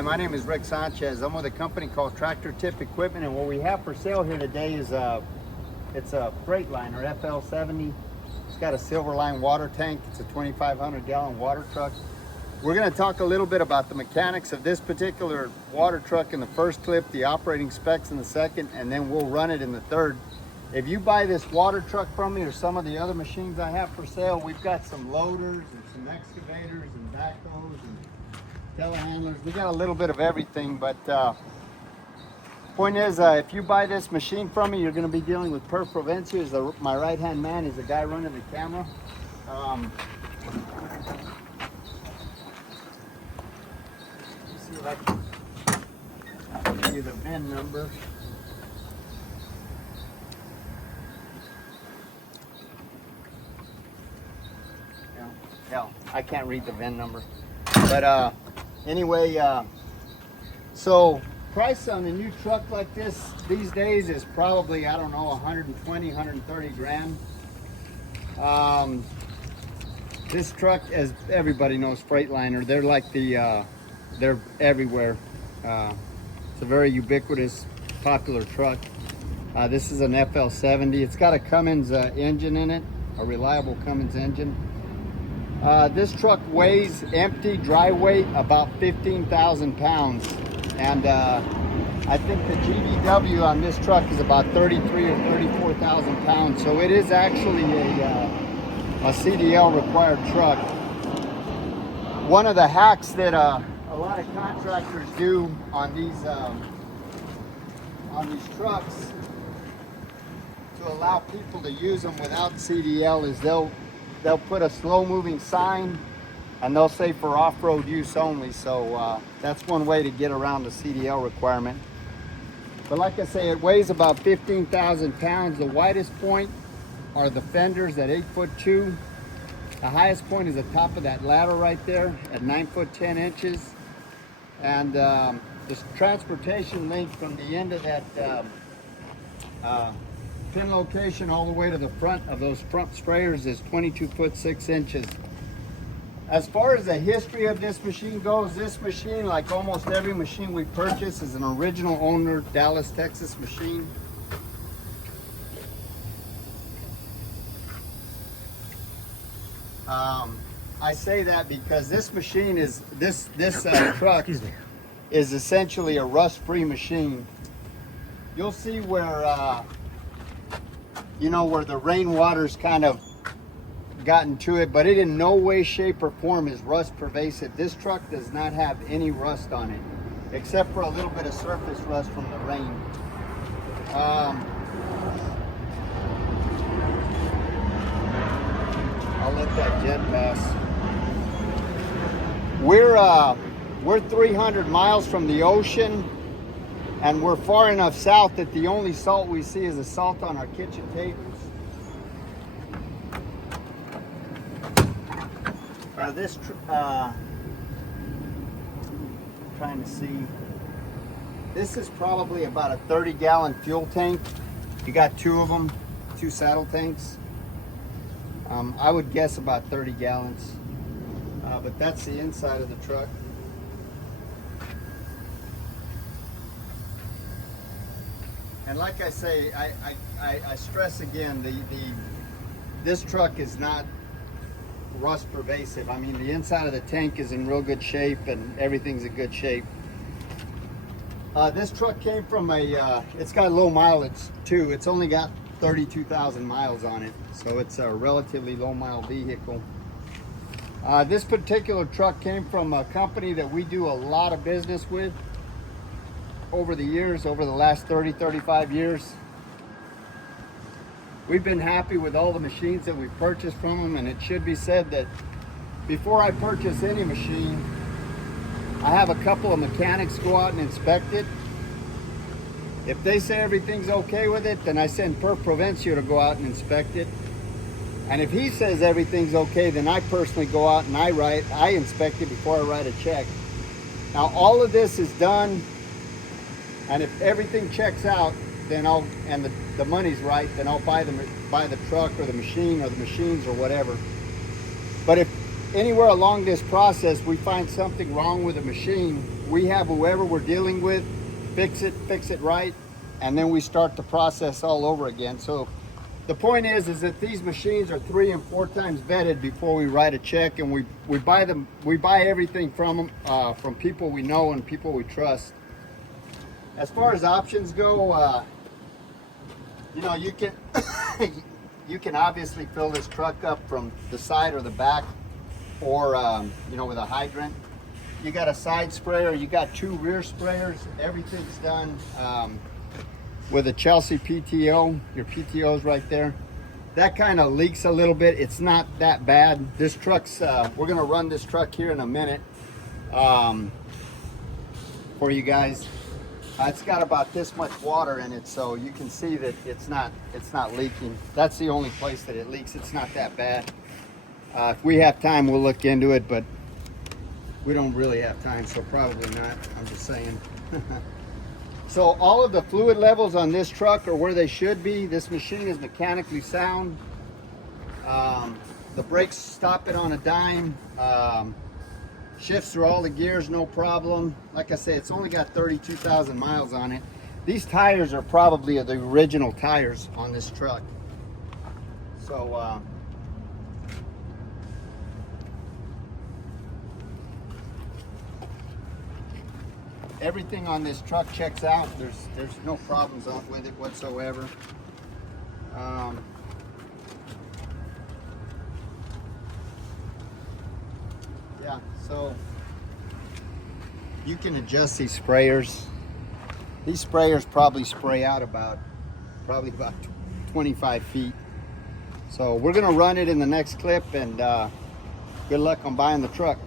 Hi, my name is Rick Sanchez. I'm with a company called Tractor Tip Equipment, and what we have for sale here today is it's a Freightliner FL70. It's got a silver line water tank. It's a 2,500 gallon water truck. We're going to talk a little bit about the mechanics of this particular water truck in the first clip, the operating specs in the second, and then we'll run it in the third. If you buy this water truck from me or some of the other machines I have for sale, we've got some loaders and some excavators and backhoes and telehandlers. We got a little bit of everything, but point is, if you buy this machine from me, you're going to be dealing with Per Provencio. My right-hand man is the guy running the camera. Let's see if I can give you the VIN number. I can't read the VIN number, but anyway, so price on a new truck like this these days is probably, I don't know, 120, 130 grand. This truck, as everybody knows, Freightliner, they're like they're everywhere. It's a very ubiquitous, popular truck. This is an FL70. It's got a Cummins engine in it, a reliable Cummins engine. This truck weighs, empty, dry weight, about 15,000 pounds. And I think the GVW on this truck is about 33 or 34,000 pounds. So it is actually a CDL required truck. One of the hacks that a lot of contractors do on these trucks to allow people to use them without CDL is they'll put a slow moving sign and they'll say for off-road use only. So that's one way to get around the CDL requirement. But like I say, it weighs about 15,000 pounds. The widest point are the fenders at 8'2". The highest point is the top of that ladder right there at 9'10". And the transportation length from the end of that pin location all the way to the front of those front sprayers is 22'6". As far as the history of this machine goes, this machine, like almost every machine we purchase, is an original owner Dallas, Texas machine. I say that because this machine is this truck is essentially a rust-free machine. You'll see where where the rainwater's kind of gotten to it, but it in no way, shape, or form is rust pervasive. This truck does not have any rust on it, except for a little bit of surface rust from the rain. I'll let that jet pass. We're 300 miles from the ocean, and we're far enough south that the only salt we see is the salt on our kitchen tables. Trying to see. This is probably about a 30-gallon fuel tank. You got two of them, two saddle tanks. I would guess about 30 gallons. But that's the inside of the truck. And like I say, I stress again, this truck is not rust pervasive. I mean, the inside of the tank is in real good shape and everything's in good shape. This truck came from it's got low mileage too. It's only got 32,000 miles on it. So it's a relatively low mile vehicle. This particular truck came from a company that we do a lot of business with over the years, over the last 35 years. We've been happy with all the machines that we've purchased from them, and it should be said that before I purchase any machine, I have a couple of mechanics go out and inspect it. If they say everything's okay with it, then I send Per Provencio to go out and inspect it. And if he says everything's okay, then I personally go out and I inspect it before I write a check. Now all of this is done, and if everything checks out, then the money's right, then I'll buy the truck or the machine or the machines or whatever. But if anywhere along this process we find something wrong with the machine, we have whoever we're dealing with fix it right, and then we start the process all over again. So the point is that these machines are 3 and 4 times vetted before we write a check, and we buy everything from them, from people we know and people we trust. As far as options go, you know, you can you can obviously fill this truck up from the side or the back, or you know, with a hydrant. You got a side sprayer, you got 2 rear sprayers. Everything's done with a Chelsea PTO. Your PTO's right there. That kind of leaks a little bit. It's not that bad. This truck's we're gonna run this truck here in a minute for you guys. It's got about this much water in it, so you can see that it's not leaking. That's the only place that it leaks. It's not that bad. If we have time, we'll look into it, but we don't really have time, so probably not. I'm just saying. So all of the fluid levels on this truck are where they should be. This machine is mechanically sound. The brakes stop it on a dime. Shifts through all the gears, no problem. Like I say, it's only got 32,000 miles on it. These tires are probably the original tires on this truck. So everything on this truck checks out. There's no problems with it whatsoever. Yeah, so you can adjust these sprayers. These sprayers probably spray out about 25 feet. So we're gonna run it in the next clip, and good luck on buying the truck.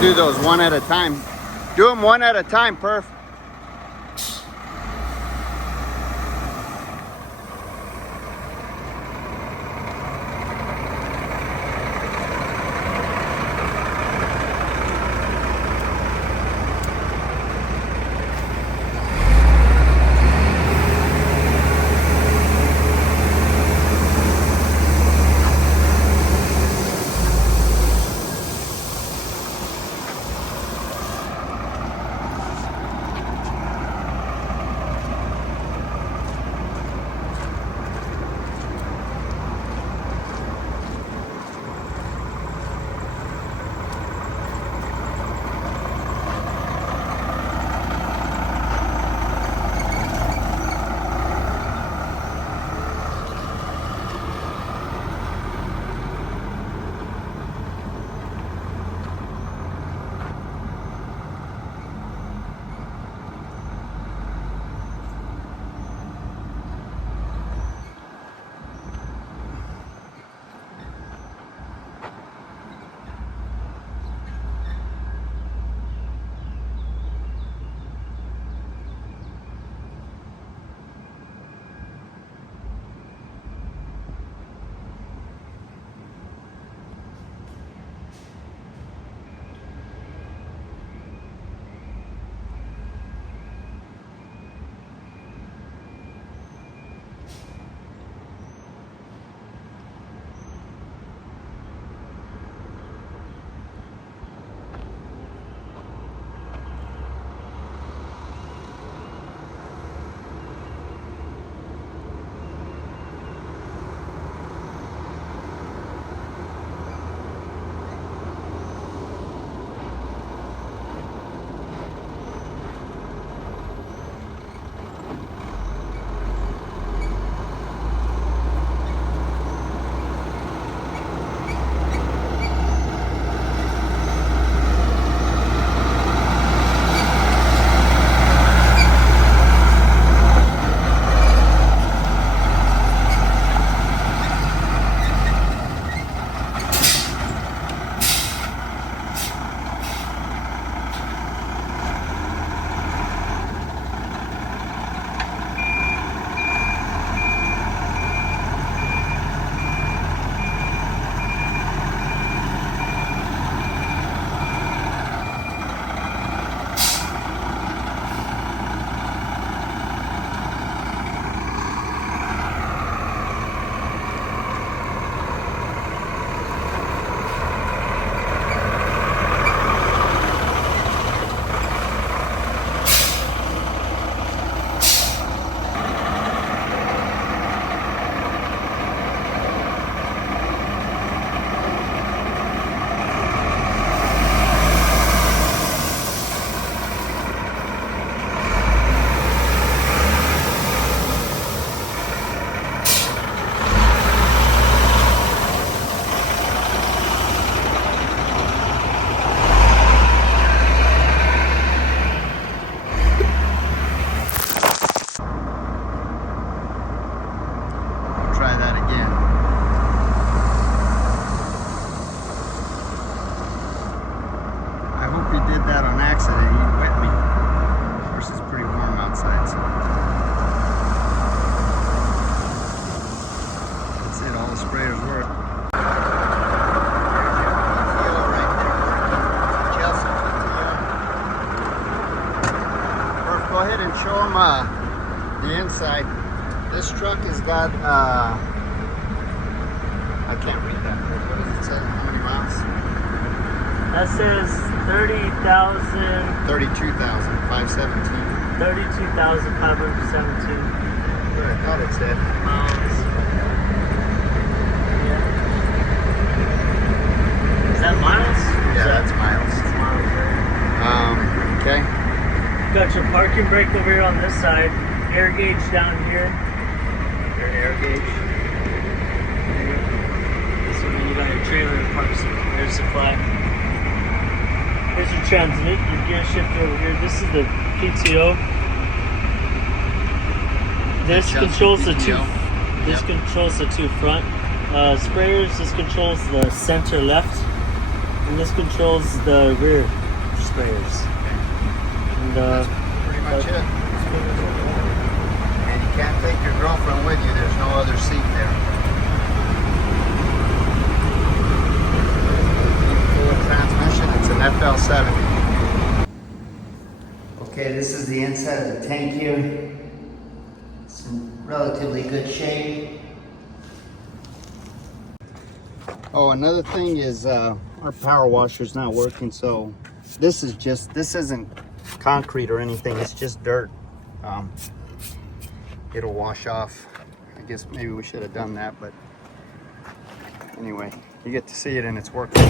Do those one at a time. Do them one at a time, Perf. did that on accident. He wet me. Of course, it's pretty warm outside, so. That's it, all the sprayers work. First, go ahead and show them the inside. This truck has got, I can't read that. What does it say? How many miles? That says 30,000. 32,517. 32,517 What I thought it said. miles. Yeah. Is that miles? Yeah, that's miles. That's miles, right? Okay. Got your parking brake over here on this side. Air gauge down here. Your air gauge. This one, you got your trailer and park air supply. Here's your transmit, your gear shifter over here. This is the PTO. This controls the two. This controls the two front sprayers. This controls the center left, and this controls the rear sprayers. And That's pretty much it. And you can't take your girlfriend with you. There's no other seat there. Transmission, it's an FL70. Okay, this is the inside of the tank here. It's in relatively good shape. Oh, another thing is our power washer's not working, so this isn't concrete or anything, it's just dirt. It'll wash off. I guess maybe we should have done that, but anyway, you get to see it and it's working.